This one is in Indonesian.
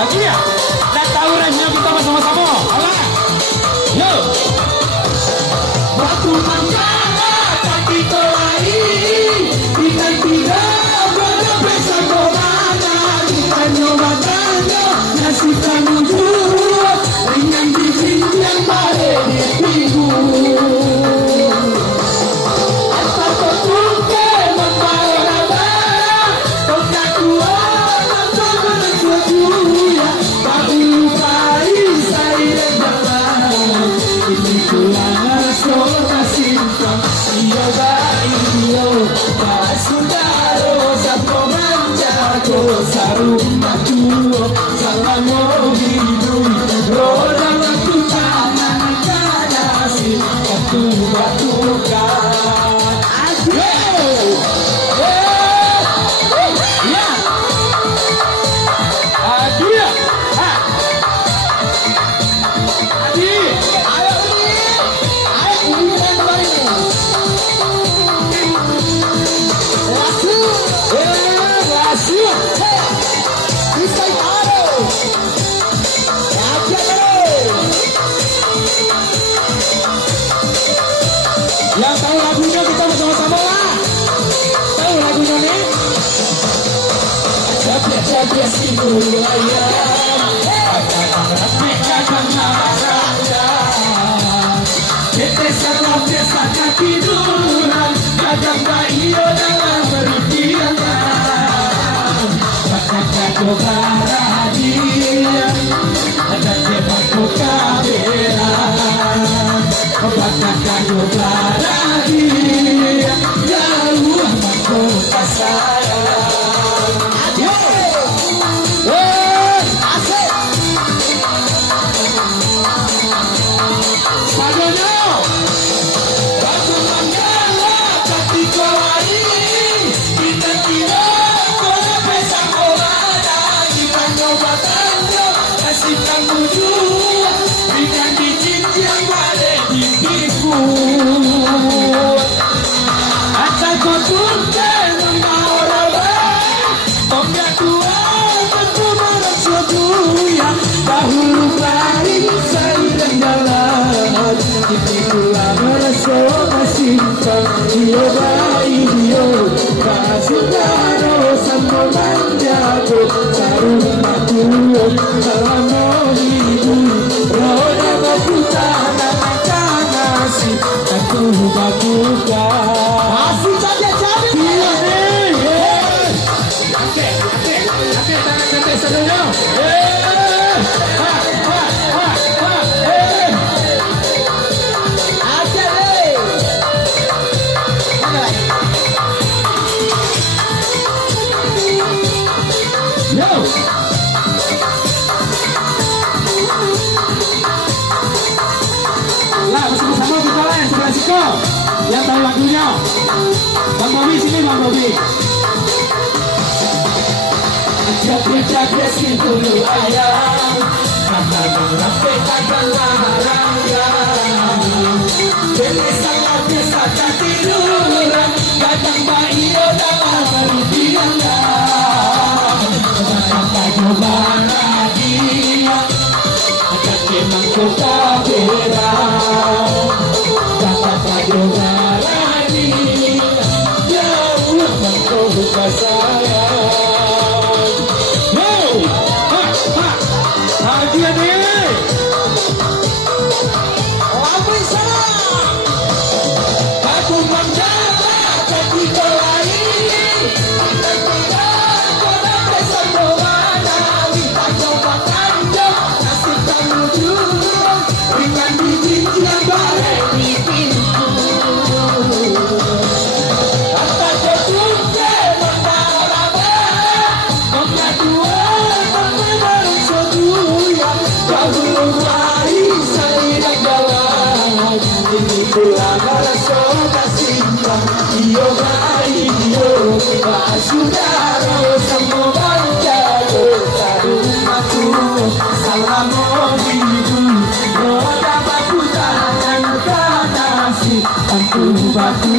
Lagi ya? Nggak tahu remnya kita bersama-sama. Alah. Yo. Waktu manggala kaki kelari, dengan tidak berdosa kemana, kita nyoba-nyoba nasib kamu dua, dengan bibir yang balik di minggu. Apa kau tuke membawa barang, kau tak kuat untuk bersedia, tak lupai saya jalan, ini pulang soal cinta, iyo iyo, tak saudara satu manjago, sarumah tua, salam hidup, roda waktu tangan kasih, batu-batukan. Yang tahu lagunya kita bersama-sama lah. Tahu lagunya nih? Capek-capek si ayam, katakan marahnya. Kita salah biasa tiduran, kadang bayo dalam berpikiran. Katakan bahagia, katakan kebenaran. Katakan bahagia, jauh mahkota sayang. Asik. Padonya. Waktu manggala kaki kelari, kita tidak pernah besar kemana, kita nyoba-nyoba kasih kamu dua, dengan bibir yang balik di piku. Asal kau tuntai membawa lawan, tonggak tua tentu merasa duya, dahulu lari saya jalan, ini pula merasa cinta, iyo baik iyo, kasih daro sama manjago, sarumah tua, salam hidup, roda batu tanah kasih, aku bakukan. Masih saja cari. Iya nih. Aceh, tangan santai saudara. Aceh nih. Mana lagi? Yo. Lah bersama-sama kita lain sebelah situ. Yang tahu lagunya. Bang Bobi sini Bang Bobi. Capek-capek si ayam, katakan marahnya. Kita salah biasa tiduran, kadang bayo dalam berpikiran. Katakan bahagia, katakan mahkota berat. Katakan bahagia, jauh mahkota sayang. Bahagia nih. Apa salah? Aku manggala kaki kelari, kita tidak pernah besar kemana, kita coba-coba nasib kamu dua, dengan bibir yang balik di pintu. Apa jatuhnya membawa barang, tonggak tua tanpa merasa duya, dahulu baik saya jalan, ini pulang rasa cinta, iyo baik iyo, pak saudara sama manjago, sarumah tua, salam hidup, roda batu tangan kasih, aku batu